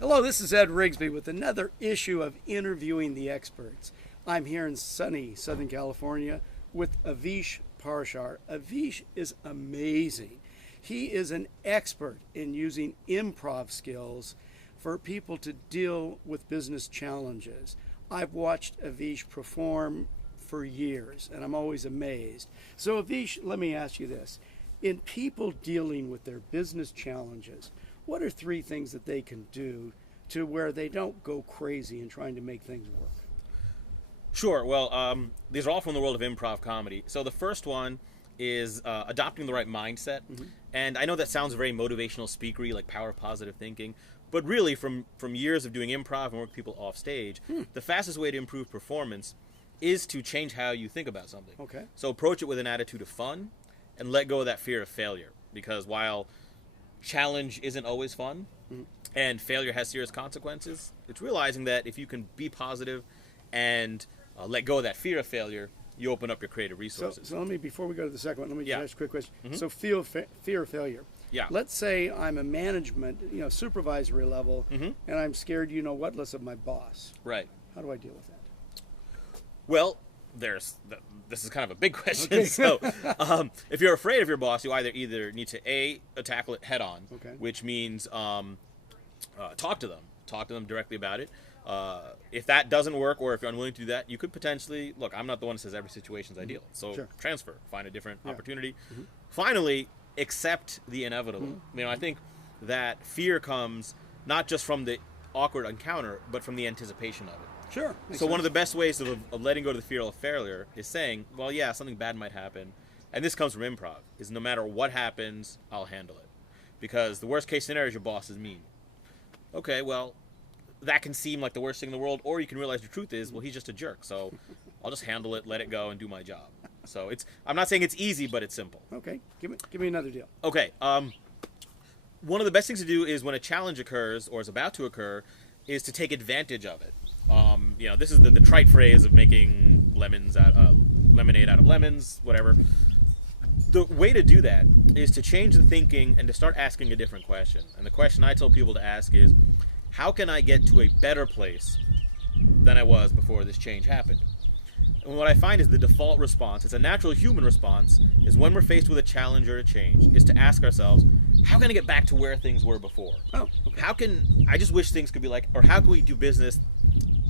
Hello, this is Ed Rigsbee with another issue of Interviewing the Experts. I'm here in sunny Southern California with Avish Parashar. Avish is amazing. He is an expert in using improv skills for people to deal with business challenges. I've watched Avish perform for years, and I'm always amazed. So Avish, let me ask you this. In people dealing with their business challenges, what are 3 things that they can do to where they don't go crazy in trying to make things work? Sure. Well, these are all from the world of improv comedy. So the first one is adopting the right mindset. Mm-hmm. And I know that sounds very motivational speakery, like power of positive thinking. But really, from years of doing improv and working with people off stage, the fastest way to improve performance is to change how you think about something. Okay. So approach it with an attitude of fun and let go of that fear of failure. Because while challenge isn't always fun, and failure has serious consequences, it's realizing that if you can be positive and let go of that fear of failure, you open up your creative resources. So let me, before we go to the second one, let me just ask a quick question. Mm-hmm. So fear of failure. Yeah. Let's say I'm a management, supervisory level, and I'm scared, less of my boss. Right. How do I deal with that? Well, this is kind of a big question. Okay. So, if you're afraid of your boss, you either need to tackle it head on, which means talk to them directly about it. If that doesn't work, or if you're unwilling to do that, you could potentially look. I'm not the one who says every situation is ideal, so transfer, find a different opportunity. Mm-hmm. Finally, accept the inevitable. I think that fear comes not just from the awkward encounter, but from the anticipation of it. Sure. So one of the best ways of letting go of the fear of failure is saying, well, yeah, something bad might happen. And this comes from improv, is no matter what happens, I'll handle it. Because the worst case scenario is your boss is mean. Okay, well, that can seem like the worst thing in the world, or you can realize the truth is, well, he's just a jerk. So I'll just handle it, let it go, and do my job. So I'm not saying it's easy, but it's simple. Okay, give me another deal. Okay, one of the best things to do is when a challenge occurs, or is about to occur, is to take advantage of it. This is the trite phrase of making lemonade out of lemons, whatever. The way to do that is to change the thinking and to start asking a different question. And the question I tell people to ask is, how can I get to a better place than I was before this change happened? And what I find is the default response, it's a natural human response, is when we're faced with a challenge or a change, is to ask ourselves, how can I get back to where things were before? Oh, okay. I just wish things could be like, or how can we do business,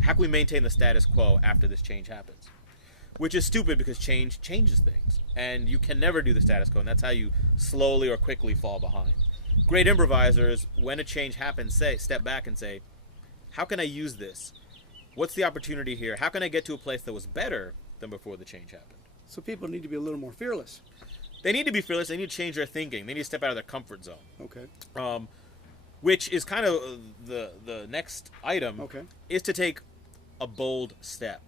how can we maintain the status quo after this change happens? Which is stupid because change changes things. And you can never do the status quo, and that's how you slowly or quickly fall behind. Great improvisers, when a change happens, step back and say, how can I use this? What's the opportunity here? How can I get to a place that was better than before the change happened? So people need to be a little more fearless. They need to be fearless. They need to change their thinking. They need to step out of their comfort zone. Okay. Which is kind of the next item, is to take a bold step.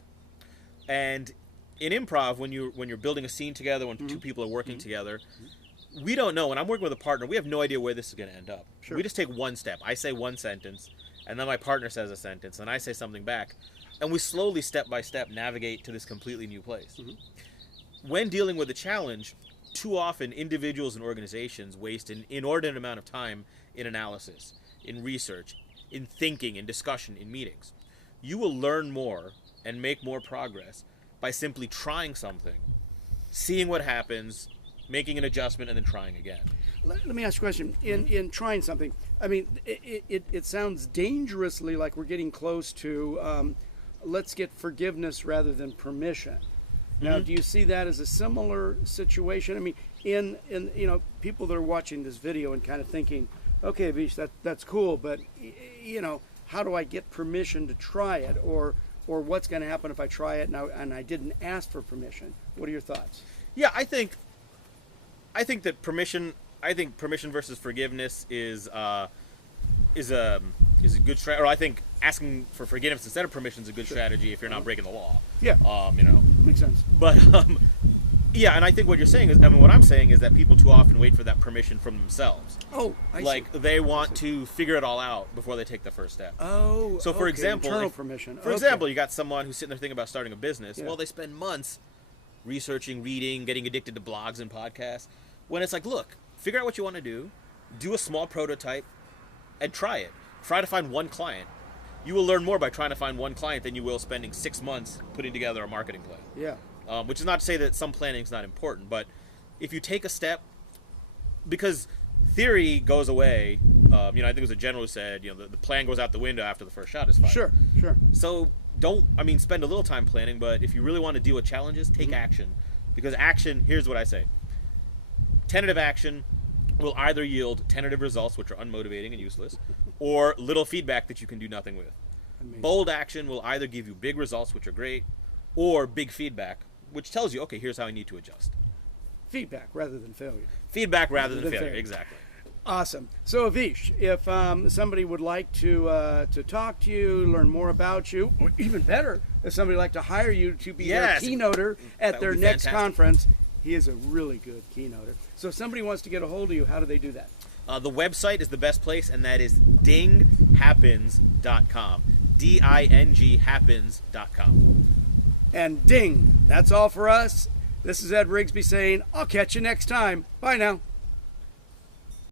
And in improv, when you're building a scene together, when two people are working together, we don't know. When I'm working with a partner, we have no idea where this is going to end up. Sure. We just take one step. I say one sentence, and then my partner says a sentence, and I say something back. And we slowly, step by step, navigate to this completely new place. Mm-hmm. When dealing with a challenge, too often individuals and organizations waste an inordinate amount of time in analysis, in research, in thinking, in discussion, in meetings. You will learn more and make more progress by simply trying something, seeing what happens, making an adjustment, and then trying again. Let me ask you a question. In trying something, it sounds dangerously like we're getting close to let's get forgiveness rather than permission. Now, do you see that as a similar situation? In people that are watching this video and kind of thinking, okay, Avish, that's cool, but how do I get permission to try it, or what's going to happen if I try it and I didn't ask for permission? What are your thoughts? Yeah, I think that permission versus forgiveness is a good strategy. Or I think asking for forgiveness instead of permission is a good strategy if you're not breaking the law. Yeah. Makes sense. But yeah, and I think what you're saying is, what I'm saying is that people too often wait for that permission from themselves. Oh, I see. They want I see. to figure it all out before they take the first step. Oh, so for example, internal permission. For example, you got someone who's sitting there thinking about starting a business. Yeah. Well, they spend months researching, reading, getting addicted to blogs and podcasts. When it's like, look, figure out what you want to do a small prototype, and try it. try to find one client. You will learn more by trying to find one client than you will spending 6 months putting together a marketing plan. Yeah. Which is not to say that some planning is not important, but if you take a step, because theory goes away. I think it was a general who said, the plan goes out the window after the first shot is fired. Sure. So spend a little time planning, but if you really want to deal with challenges, take action. Because action, here's what I say. Tentative action will either yield tentative results, which are unmotivating and useless, or little feedback that you can do nothing with. Amazing. Bold action will either give you big results, which are great, or big feedback, which tells you, okay, here's how I need to adjust. Feedback rather than failure. Feedback rather than failure, exactly. Awesome. So Avish, if somebody would like to talk to you, learn more about you, or even better, if somebody would like to hire you to be their keynoter at their next conference, he is a really good keynoter. So if somebody wants to get a hold of you, how do they do that? The website is the best place, and that is dinghappens.com. DINGhappens.com. And ding, that's all for us. This is Ed Rigsbee saying, I'll catch you next time. Bye now.